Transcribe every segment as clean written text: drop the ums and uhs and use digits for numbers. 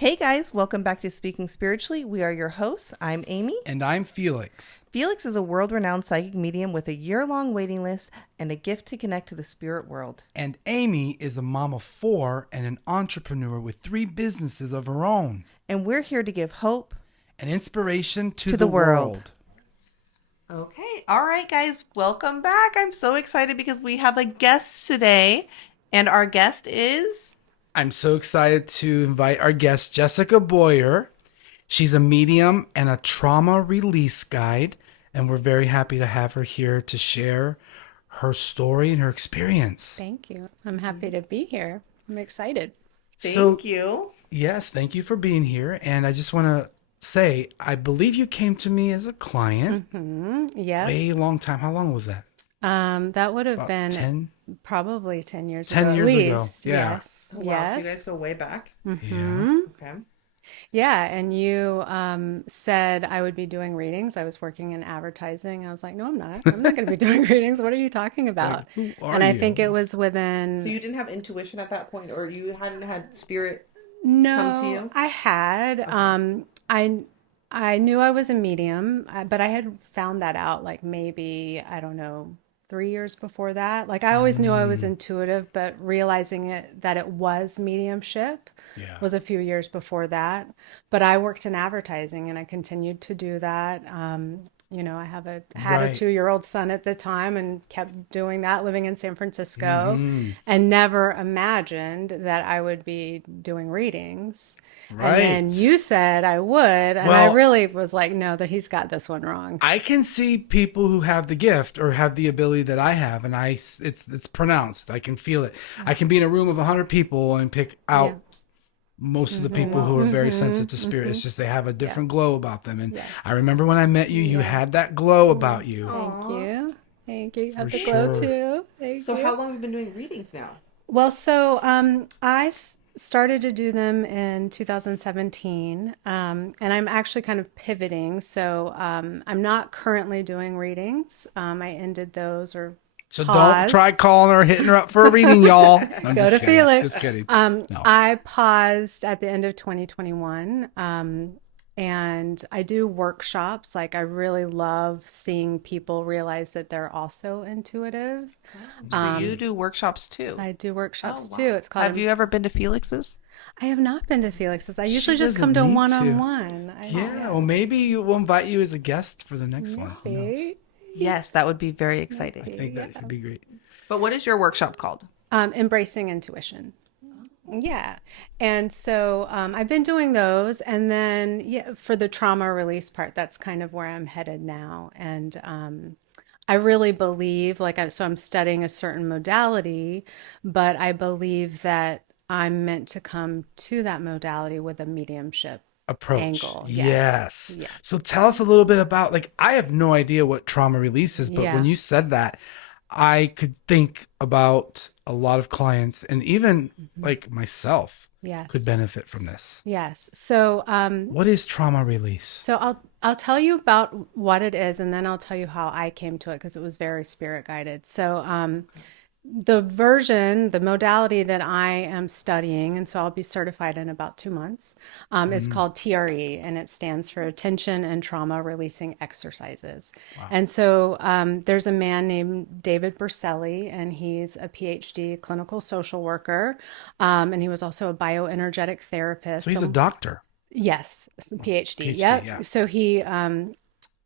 Hey guys, welcome back to Speaking Spiritually. We are your hosts. I'm Amy. And I'm Felix. Felix is a world-renowned psychic medium with a year-long waiting list and a gift to connect to the spirit world. And Amy is a mom of 4 and an entrepreneur with 3 businesses of her own. And we're here to give hope An inspiration to to the the world. world. Okay. All right, guys. Welcome back. I'm so excited because we have a guest today. And our guest is... I'm so excited to invite our guest, Jessica Boyer. She's a medium and a trauma release guide. And we're very happy to have her here to share her story and her experience. Thank you. I'm happy to be here. I'm excited. Thank you. Yes, thank you for being here. And I just want to say, I believe you came to me as a client. Yeah. Way long time. How long was that? That would have About been 10? probably 10 years 10 ago. years at ago. least. Yeah. Yes. Oh, wow. Yes. So you guys go way back. Yeah. Okay. Yeah. And you said I would be doing readings. I was working in advertising. I was like, no, I'm not. I'm not going to be doing readings. What are you talking about? Who are And I you? think it was within. So you didn't have intuition at that point, or you hadn't had spirit No, come to you? I had. I knew I was a medium, but I had found that out like maybe, I don't know, 3 years before that. Like I always knew I was intuitive, but realizing that it was mediumship Yeah. was a few years before that. But I worked in advertising and I continued to do that. I had a Right. 2-year-old son at the time and kept doing that, living in San Francisco, Mm-hmm. and never imagined that I would be doing readings. Right. And then you said I would, and I Well- really was like, no, that he's got this one wrong. I can see people who have the gift or have the ability that I have, and it's pronounced. I can feel it. I can be in a room of 100 people and pick out most of the people who are very sensitive to spirit. It's just they have a different glow about them. And Yes. I remember when I met you, you had that glow about you. Thank you. Thank you. You have For the glow sure. too. Thank So you. how long have you been doing readings now? Well, so I started to do them in 2017, and I'm actually kind of pivoting. So I'm not currently doing readings. I ended those or So don't paused. try calling her, hitting her up for a reading, y'all. I'm Go just to kidding. Felix. Just kidding. No. No. I paused at the end of 2021. And I do workshops. Like I really love seeing people realize that they're also intuitive. So you do workshops too. I do workshops Oh, wow. too. It's called. Have you ever been to Felix's? I have not been to Felix's. I usually just doesn't come to need to. one-on-one. Yeah, well, maybe we'll invite you as a guest for the next one. Who knows? Maybe. Yes, that would be very exciting. I think that could be great. But what is your workshop called? Embracing intuition. Yeah. And so I've been doing those. And then for the trauma release part, that's kind of where I'm headed now. And I really believe, so I'm studying a certain modality, but I believe that I'm meant to come to that modality with a mediumship Approach. angle. Yes. Yes. So tell us a little bit about, I have no idea what trauma release is, but Yeah. when you said that, I could think about a lot of clients and even like myself Yes. could benefit from this. Yes. So What is trauma release? So I'll tell you about what it is, and then I'll tell you how I came to it because it was very spirit guided. So the modality that I am studying, and so I'll be certified in about 2 months, is called TRE, and it stands for Attention and Trauma Releasing Exercises. And so there's a man named David Berselli, and he's a PhD clinical social worker, and he was also a bioenergetic therapist. So he's a doctor. Yes, it's the PhD. PhD, Yep. yeah. So he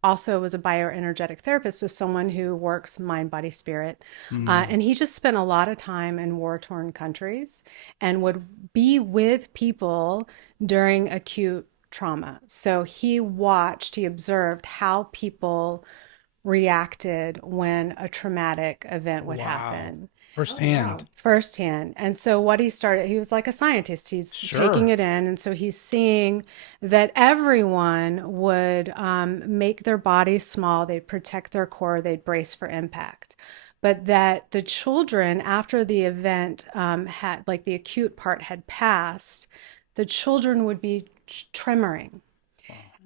also was a bioenergetic therapist, so someone who works mind, body, spirit. And he just spent a lot of time in war-torn countries and would be with people during acute trauma. So he observed how people reacted when a traumatic event would Wow. happen. Firsthand. Firsthand. And so what he was like a scientist. He's Sure. taking it in. And so he's seeing that everyone would make their bodies small. They'd protect their core. They'd brace for impact. But that the children, after the event had, like the acute part had passed, the children would be tremoring.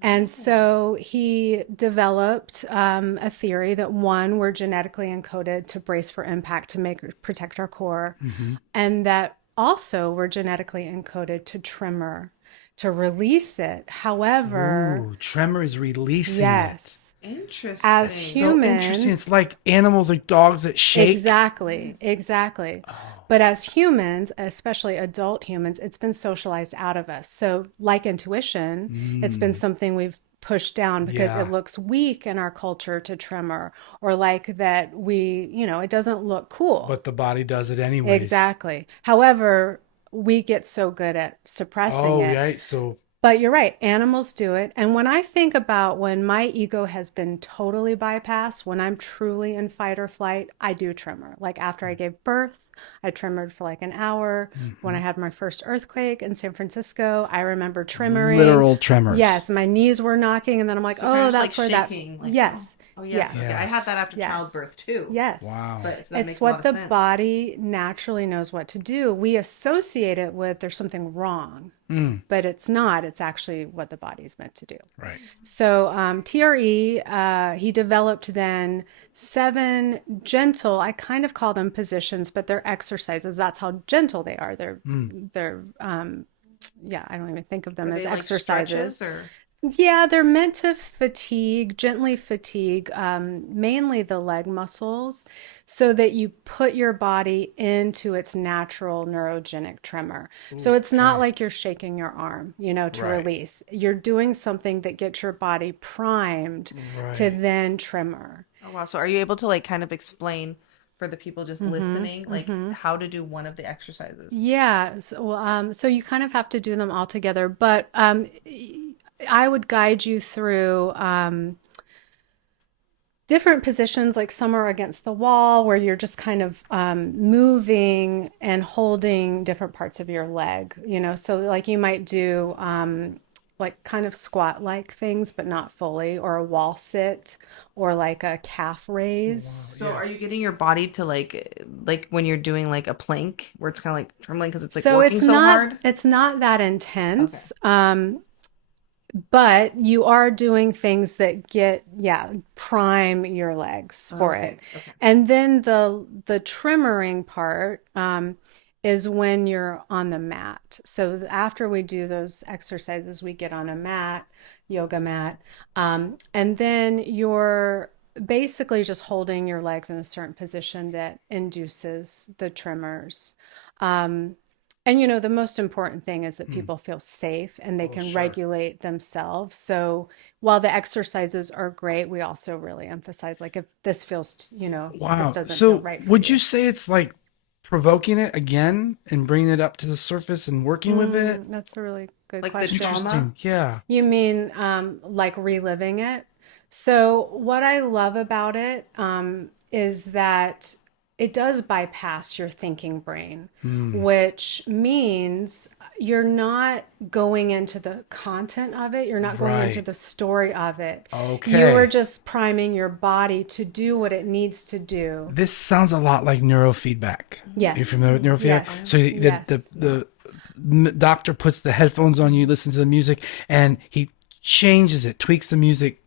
And so he developed a theory that we're genetically encoded to brace for impact, to protect our core, and that also were genetically encoded to tremor, to release it. However, Ooh, tremor is releasing it. yes, as Interesting. So interesting. It's humans, like animals, like dogs that shake. exactly, Yes. exactly. Oh, But as humans, especially adult humans, it's been socialized out of us. So, like intuition, it's been mm, something we've pushed down because it yeah. looks weak in our culture to tremor, or like that it doesn't look cool. But the body does it anyways. Exactly. However, we get so good at suppressing Oh, it. right. So, But you're right, animals do it. And when I think about when my ego has been totally bypassed, when I'm truly in fight or flight, I do tremor. Like after I gave birth, I tremored for like an hour. When I mhm. had my first earthquake in San Francisco, I remember tremoring. Literal tremors. Yes, my knees were knocking, and then I'm like, So kind of oh, just like that's where that. shaking, like, oh, Yes, oh yes, yes, okay. I had that Yes. after yes, childbirth too, yes. Wow. but so that It's makes a lot what of the sense. body naturally knows what to do. We associate it with there's something wrong, Mm, but it's not. It's actually what the body's meant to do. right. So TRE, he developed then 7 gentle, I kind of call them positions, but they're exercises. That's how gentle they are. Mm, They're yeah, I don't even think of them Are as they like exercises. stretches or? Yeah, they're meant to gently fatigue, mainly the leg muscles, so that you put your body into its natural neurogenic tremor. So ooh, it's not okay. like you're shaking your arm, to Right. release. You're doing something that gets your body primed to Right. then tremor. Oh wow. So are you able to like kind of explain for the people just Mm-hmm. listening, like Mm-hmm. how to do one of the exercises? Yeah, so you kind of have to do them all together, but I would guide you through different positions, like some are against the wall where you're just kind of moving and holding different parts of your leg, so like you might do like kind of squat like things, but not fully, or a wall sit, or like a calf Wow. raise. So are you Yes. getting your body to like when you're doing like a plank where it's kind of like trembling because it's like So working so hard? it's not that Okay. intense. But you are doing things that prime your legs for it. Okay. Okay. And then the tremoring part is when you're on the mat. So after we do those exercises, we get on a mat, yoga mat, and then you're basically just holding your legs in a certain position that induces the tremors. Um, and the most important thing is that Mm. people feel safe and they Oh, can sure. regulate themselves. So while the exercises are great, we also really emphasize, like, if this feels, this Wow. doesn't feel So right for would you you. say it's like provoking it again and bringing it up to the surface and working with it? That's a really good Like the question. trauma? Interesting. Yeah. You mean like reliving it? So, what I love about it is that it does bypass your thinking brain, Mm. which means you're not going into the content of it, you're not going into Right. the story of it. You are Okay. just priming your body to do what it needs to do. This sounds a lot like neurofeedback. Are you Yes, familiar with neurofeedback? yes, I'm So yes, not. the doctor puts the headphones on you, listen to the music, and he changes it, tweaks the music,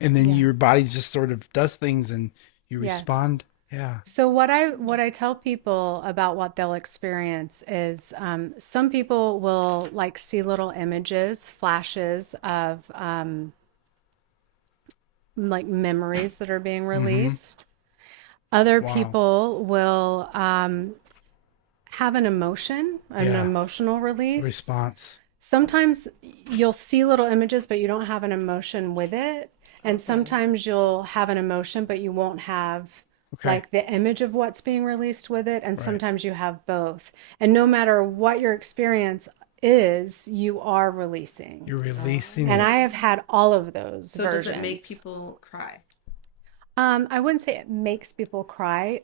and then yeah, your body just sort of does things and you yes. respond. Yeah. So what I tell people about what they'll experience is some people will like see little images, flashes of like memories that are being Mm-hmm. released. Other Wow. people will have an Yeah. emotional release. Response. Sometimes you'll see little images, but you don't have an emotion with it. And Okay. sometimes you'll have an emotion, but you won't have Okay. like the image of what's being released with it. And Right. sometimes you have both. And no matter what your experience is, you are releasing. You're releasing And it. I Oh. have had all of those So does it make versions. people cry? I wouldn't say it makes people cry.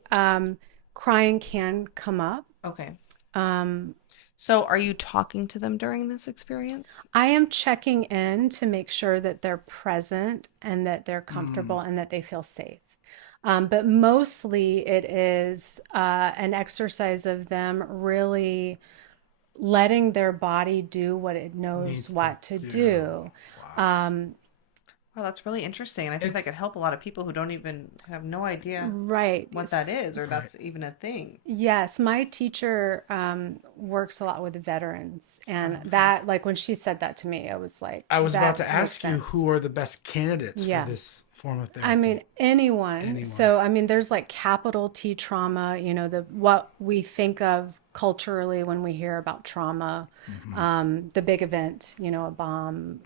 Crying can come up. Okay. Um, So are you talking to them during this experience? I am checking in to make sure that they're present and that they're Mm. comfortable and that they feel safe. But mostly it is an exercise of them really letting their body do what it knows Needs to what to do. do. Wow. Um, Well, that's really interesting. And I think that It's could help a lot of people who don't even have no idea Right. what that is or right. that's even a thing. Yes, my teacher works a lot with veterans, and Okay. that, like, when she said that to me, I was like, I was about that to makes ask you sense. who are the best candidates for Yeah. this form of I mean, therapy. anyone. Anyone. So, I mean, there's like capital T trauma, the what we think of culturally when we hear about trauma, Hmm. the big event, a bomb,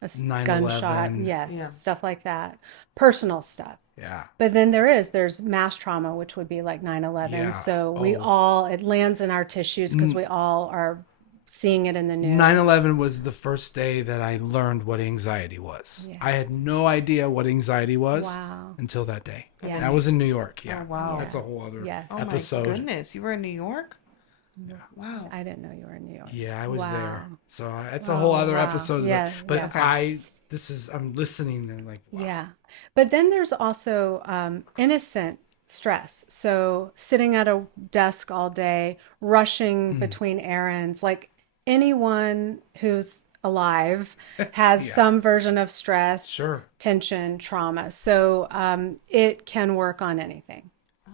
gunshot, 9/11. yes, Yeah. stuff like that, personal stuff. Yeah. But then there's mass trauma, which would be like 9/11. Yeah. So Oh, it lands in our tissues because we all are seeing it in the news. 9/11 was the first day that I learned what anxiety was. Yeah. I had no idea what anxiety was Wow. until that day. Yeah. That was in New York. Oh, Yeah. wow. That's a whole other Yes. Oh my episode. goodness. You were in New York? Yeah. Wow. I didn't know you were in New York. Yeah, I was there. Wow. So it's a whole Oh, other wow. episode. Yeah, But yeah. Okay. I'm listening and like, wow. Yeah. But then there's also innocent stress. So sitting at a desk all day, rushing Mm. between errands, like anyone who's alive has Yeah. some version of stress, Sure. tension, trauma. So it can work on anything.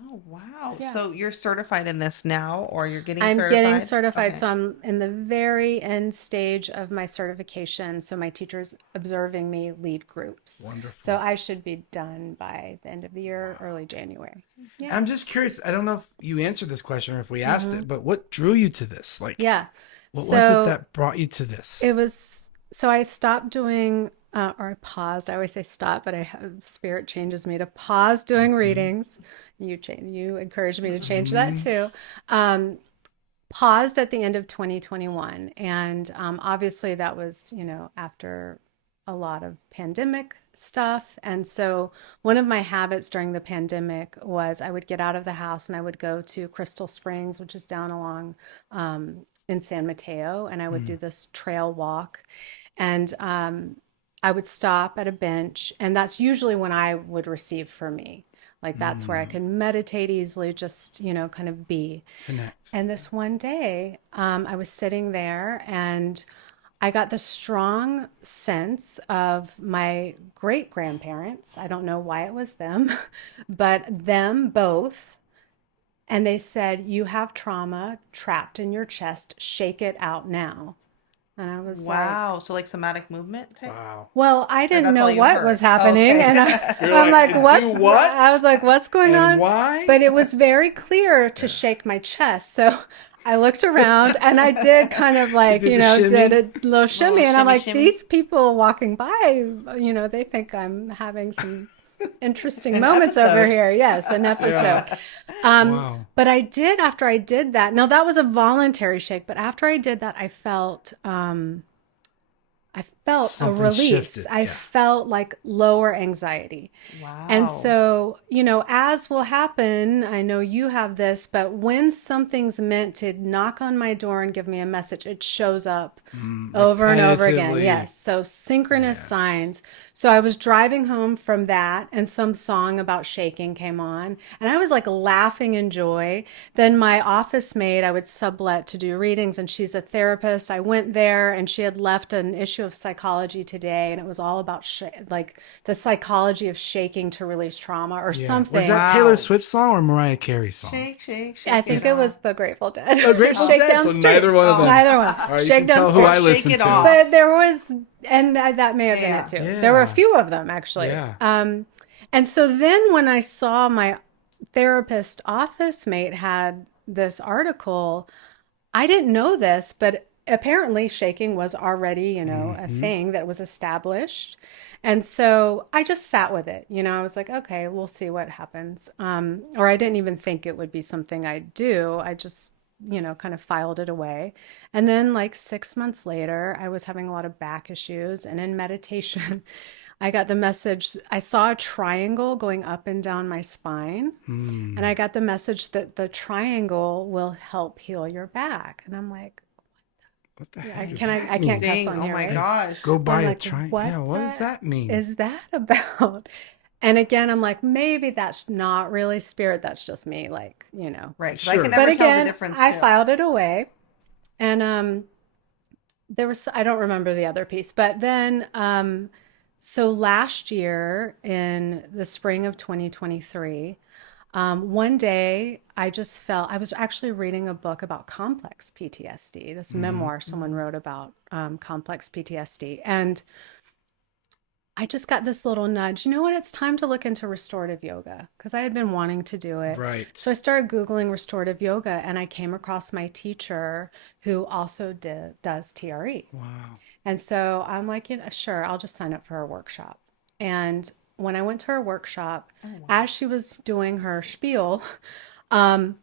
Oh, wow. Yeah. So you're certified in this now or you're getting I'm certified? getting certified, Okay. so I'm in the very end stage of my certification. So my teacher's observing me lead groups. Wonderful. So I should be done by the end of the year, early January. Yeah. I'm just curious. I don't know if you answered this question or if we asked Mm-hmm. it, but what drew you to this? Like, Yeah. what was So it that brought you to this? it was, so I stopped doing, or I paused. I always say stop, but spirit changes me to pause doing readings. You encouraged me to change that Mhm. too. Paused at the end of 2021. And obviously that was, after a lot of pandemic stuff. And so one of my habits during the pandemic was I would get out of the house and I would go to Crystal Springs, which is down along in San Mateo, and I would do this trail walk. And I would stop at a bench, and that's usually when I would receive for me. Like that's where I can meditate easily, just, kind of be. Connect. And this one day, I was sitting there and I got the strong sense of my great grandparents. I don't know why it was them, but them both. And they said, "You have trauma trapped in your chest. Shake it out now." And I was like, Wow. So like somatic movement type? Wow. well, I Or didn't that's know all you what heard? was happening. Okay. And You're I'm like, "Do what's, what? I was like, what's going And on? why?" But it was very clear to shake my chest. So I looked around and I did kind of like, did the did shimmy? a little shimmy. And I'm shimmy, like, shimmy. these people walking by, they think I'm having some interesting An moments over episode. here. Yes, an episode. Wow. But I did, after I did that, now that was a voluntary shake, but after I did that, I felt a Something release. shifted, I yeah. felt like lower anxiety. Wow. And so, as will happen, I know you have this, but when something's meant to knock on my door and give me a message, it shows up over and over again. repetitively. Yes. So synchronous Yes. signs. So I was driving home from that and some song about shaking came on and I was like laughing in joy. Then my office mate, I would sublet to do readings and she's a therapist. I went there and she had left an issue of Psychology Today and it was all about like the psychology of shaking to release trauma or Yeah. something. Was that Wow. Taylor Swift song or Mariah Carey song? Shake, shake, shake. I think it was the Grateful Dead. Oh, Grateful Dead. Shakedown So Street. neither one of them. Neither one. All right, you Shakedown can tell Street. who I Shake listen it to. off. But there was, and that may have Yeah. been it too. Yeah. There were a few of them actually. Yeah. And so then when I saw my therapist office mate had this article, I didn't know this, but apparently shaking was already, a thing that was established. And so I just sat with it. I was like, okay, we'll see what happens. Or I didn't even think it would be something I'd do. I just, kind of filed it away. And then like 6 months later, I was having a lot of back issues. And in meditation, I got the message. I saw a triangle going up and down my spine. And I got the message that the triangle will help heal your back. And I'm like, What the I heck? is can't, that I can't mean? cuss on Oh here, my right? gosh. Go buy a like, triangle. what Yeah, what does the that mean? Is that about? And again, I'm like, maybe that's not really spirit. That's just me, like, Right. 'Cause Sure. I can But never tell the again, difference. I too. filed it away. And there was, I don't remember the other piece, but then So last year in the spring of 2023, one day I just felt I was actually reading a book about complex PTSD, this memoir someone wrote about complex PTSD. And I just got this little nudge. You know what? It's time to look into restorative yoga because I had been wanting to do it. Right. So I started Googling restorative yoga and I came across my teacher who also does TRE. Wow. And so I'm like, sure, I'll just sign up for her workshop. And when I went to her workshop, as she was doing her spiel, um,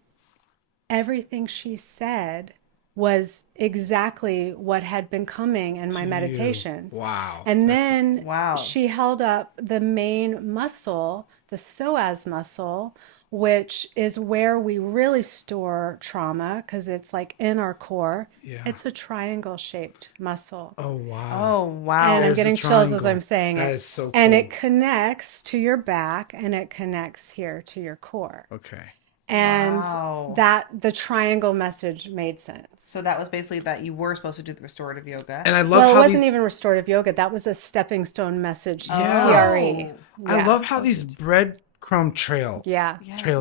everything she said was exactly what had been coming in my To you. meditations. Wow. And then Wow. she held up the main muscle, the psoas muscle, which is where we really store trauma because it's like in our core. Yeah. It's a triangle shaped muscle. Oh, wow. Oh, wow. And I'm There's the getting chills as triangle. I'm saying That it. is so And cool. it connects to your back and it connects here to your core. Okay. And Wow. that the triangle message made sense. So that was basically that you were supposed to do the restorative yoga. And I love Well, it how wasn't these, even restorative yoga. That was a stepping stone message to Yeah. TRE. I Yeah. love how these breadcrumb trails Yes.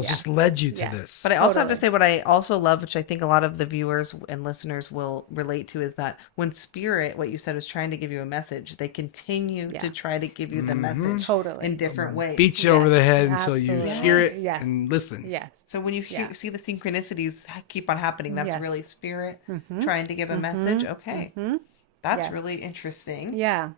just led you to Yes. this. But I also have to Totally. say what I also love, which I think a lot of the viewers and listeners will relate to, is that when spirit, what you said, is trying to give you a message, they continue Yeah. to try to give you the Mhm. message Totally. in different ways. Beat you over the Yes. head until you Absolutely. hear it Yes. and listen. Yes. So when you Yeah. see the synchronicities keep on happening, that's Yes. really spirit Mhm. trying to give a message. Okay, Mhm. that's Yes. really interesting. Yeah.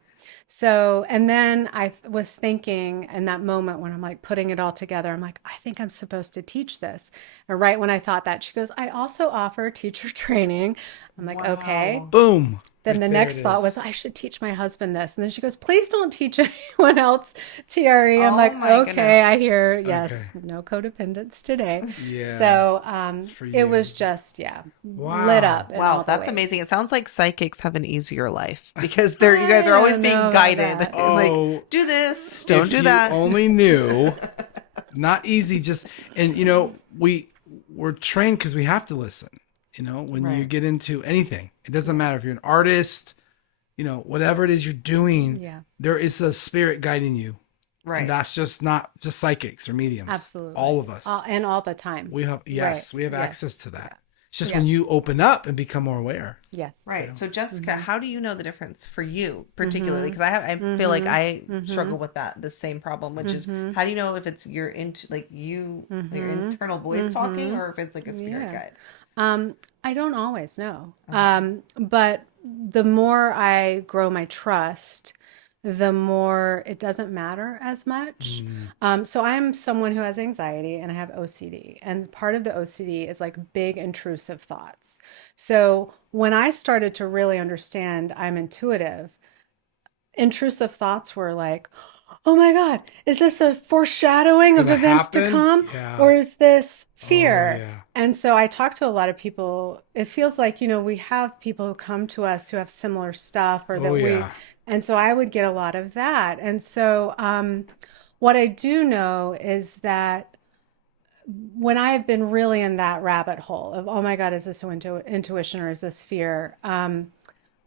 So, and then I was thinking in that moment when I'm like putting it all together, I'm like, I think I'm supposed to teach this. And right when I thought that, she goes, I also offer teacher training. I'm like, okay. Wow. Boom. Then the Right next there it thought is. was, I should teach my husband this. And then she goes, please don't teach anyone else TRE. I'm Oh like, my okay, goodness. I hear, yes, no codependence today. Yeah. So It's for it was you. just, lit Wow. up in Wow, all the that's ways. amazing. It sounds like psychics have an easier life because you guys I are always don't being know about guided. that. Like, Oh, do this, don't if do you that. only knew. Not easy. Just and we're trained because we have to listen. When you Right. get into anything, it doesn't matter if you're an artist. Whatever it is you're doing, Yeah. there is a spirit guiding you. Right. And that's just not just psychics or mediums. Absolutely. All of us. And all the time. We have Right. we have Yes. access to that. It's just Yeah. when you open up and become more aware. Yes. Right. So Jessica, how do you know the difference for you particularly? Mhm. Because I feel like I Mhm. struggle with the same problem, which is Mhm. how do you know if it's your your Mhm. internal voice talking Mhm. or if it's like a spirit Yeah. guide? I don't always know. Okay. But the more I grow my trust, the more it doesn't matter as much. So I'm someone who has anxiety and I have OCD. And part of the OCD is like big intrusive thoughts. So when I started to really understand I'm intuitive, intrusive thoughts were like, oh my God, is this a foreshadowing of gonna events to happen? come? Yeah. Or is this fear? yeah. And so I talk to a lot of people. It feels like, we have people who come to us who have similar stuff or that Oh, yeah. and so I would get a lot of that. And so what I do know is that when I've been really in that rabbit hole of, oh my God, is this intuition or is this fear?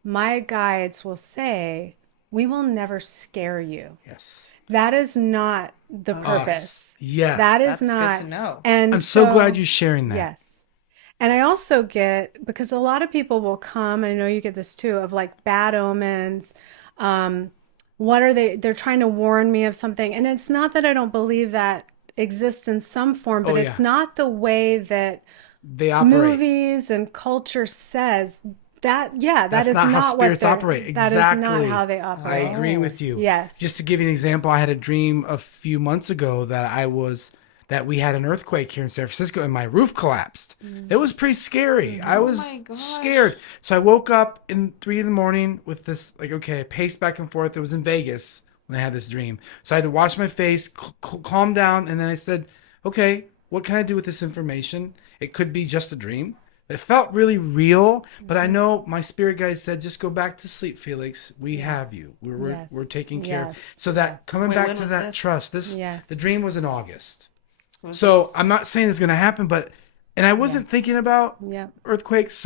My guides will say, we will never scare you. Yes. That is not the Us. purpose. Yes. That is That's good not. to know. And I'm so glad you're sharing that. Yes. And I also get, because a lot of people will come, I know you get this too, of like bad omens. What are they? They're trying to warn me of something. And it's not that I don't believe that exists in some form, but Oh, it's yeah. not the way that They operate. movies and culture says that. Yeah, That's is not how not what spirits they're- operate. That is not Exactly. how they I operate. agree with you. Yes. Just to give you an example, I had a dream a few months ago that we had an earthquake here in San Francisco and my roof collapsed. It was pretty scary. I was my gosh. scared. So I woke up in 3 a.m. with this, I paced back and forth. It was in Vegas when I had this dream. So I had to wash my face, calm down. And then I said, okay, what can I do with this information? It could be just a dream. It felt really real, but I know my spirit guide said, just go back to sleep, Felix. We have you. Yes. We're taking care. Yes. So that coming Wait, back when to was that this? trust, Yes. the dream was in August. Was So this- I'm not saying it's going to happen, and I wasn't thinking about Yeah. earthquakes.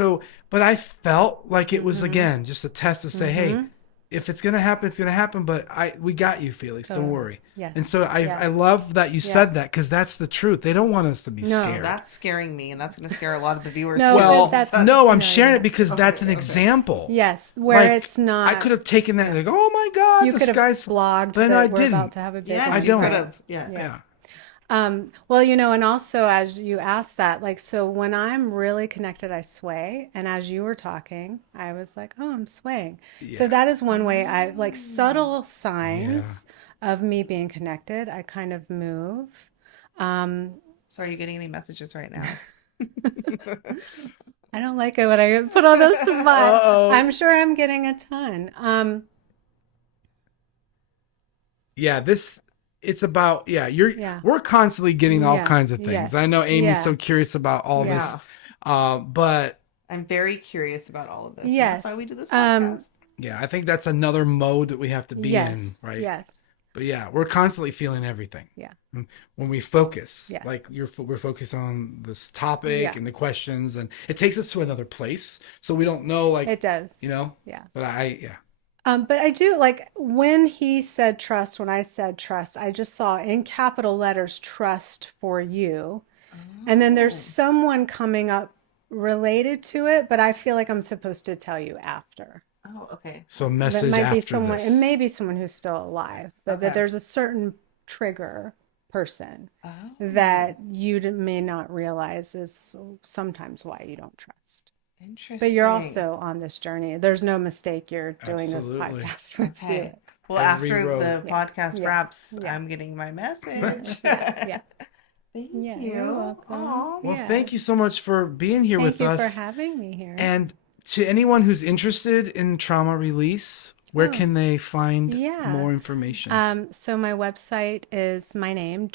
But I felt like it was again just a test to say, hey, if it's gonna happen, it's gonna happen. But we got you, Felix. Don't Totally. worry. Yes. And so I Yeah. love that you said that, because that's the truth. They don't want us to be No, scared. That's scaring me, and that's going to scare a lot of the viewers. No, too. Well, that's- no, I'm no, sharing no. it because that's an Okay. example. Yes, where Like, it's not. I could have taken that like, oh my God, You the could have sky's blogged Then that I we're didn't. about to have a big. Yes, I you don't. could have. Yes. Yeah. Well, and also as you asked that, like, so when I'm really connected, I sway. And as you were talking, I was like, oh, I'm swaying. So that is one way I like subtle signs of me being connected. I kind of move. So are you getting any messages right now? I don't like it when I get put on the spot. Uh-oh. I'm sure I'm getting a ton. Yeah, it's about we're constantly getting all Yeah. kinds of things. Yes. I know Amy's Yeah. so curious about all this. But I'm very curious about all of this. and Yes. That's why we do this podcast. yeah, I think that's another mode that we have to be Yes. in, right? Yes. But yeah, we're constantly feeling everything. Yeah. When we focus, Yeah. like we're focused on this topic Yeah. and the questions, and it takes us to another place. So we don't know, like, It does. Yeah. But But I do like when he said trust, when I said trust, I just saw in capital letters trust for you. And then there's someone coming up related to it, but I feel like I'm supposed to tell you after. Oh, okay. So That message might after be someone, this. it may be someone who's still alive, but Okay. that there's a certain trigger person Oh. that you may not realize is sometimes why you don't trust. Interesting. But you're also on this journey. There's no mistake you're doing Absolutely. this podcast with Okay. Felix. Well, Every after road. the Yeah. podcast Yes. wraps, Yeah. I'm getting my message. Yeah. Thank Yeah, you. you're welcome. Aw. Well, Yeah. thank you so much for being here Thank with you us. for having me here. And to anyone who's interested in trauma release, where Oh. can they find Yeah. more information? So my website is my name,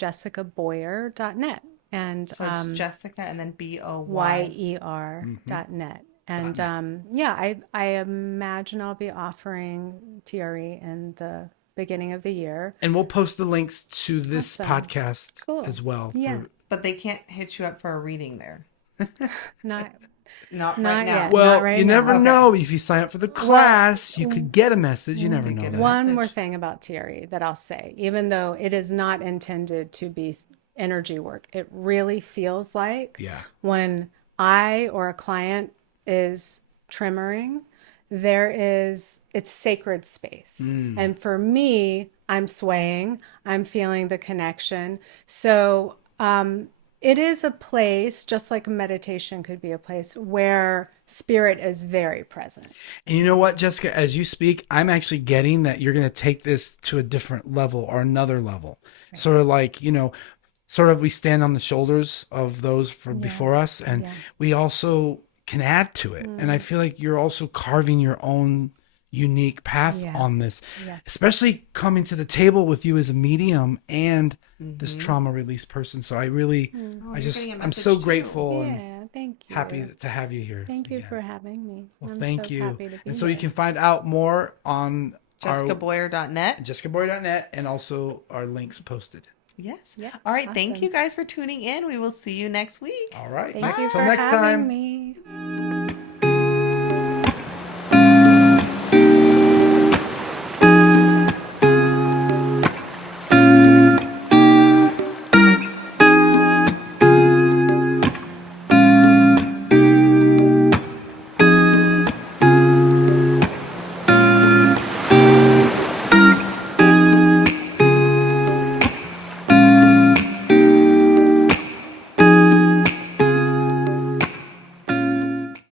jessicaboyer.net. And So it's Jessica and then BOY. YER.net. And I imagine I'll be offering TRE in the beginning of the year. And we'll post the links to this Awesome. podcast Cool. as well. Yeah. But they can't hit you up for a reading there. Not Not Not right now. yet. Well, Not right you now. never Okay. know. If you sign up for the class, you could get a message. You never could know. get a that. one more message. thing about TRE that I'll say, even though it is not intended to be energy work, it really feels like Yeah. when I or a client is tremoring, it's sacred space. And for me, I'm swaying, I'm feeling the connection. So it is a place, just like meditation could be a place where spirit is very present. And you know what, Jessica, as you speak, I'm actually getting that you're going to take this to a different level or another level. Right. Sort of like, we stand on the shoulders of those from before us, and we also can add to it. And I feel like you're also carving your own unique path on this, especially coming to the table with you as a medium and this trauma release person. So I really, I'm so grateful and thank you. happy to have you here. Thank you again. for having me. Well, I'm thank so you. happy to be And so you here. can find out more on JessicaBoyer.net. JessicaBoyer.net, and also our links posted. Yes. Yeah, All right. Thank awesome. you guys for tuning in. We will see you next week. All right. Thank you Until for next having time. me.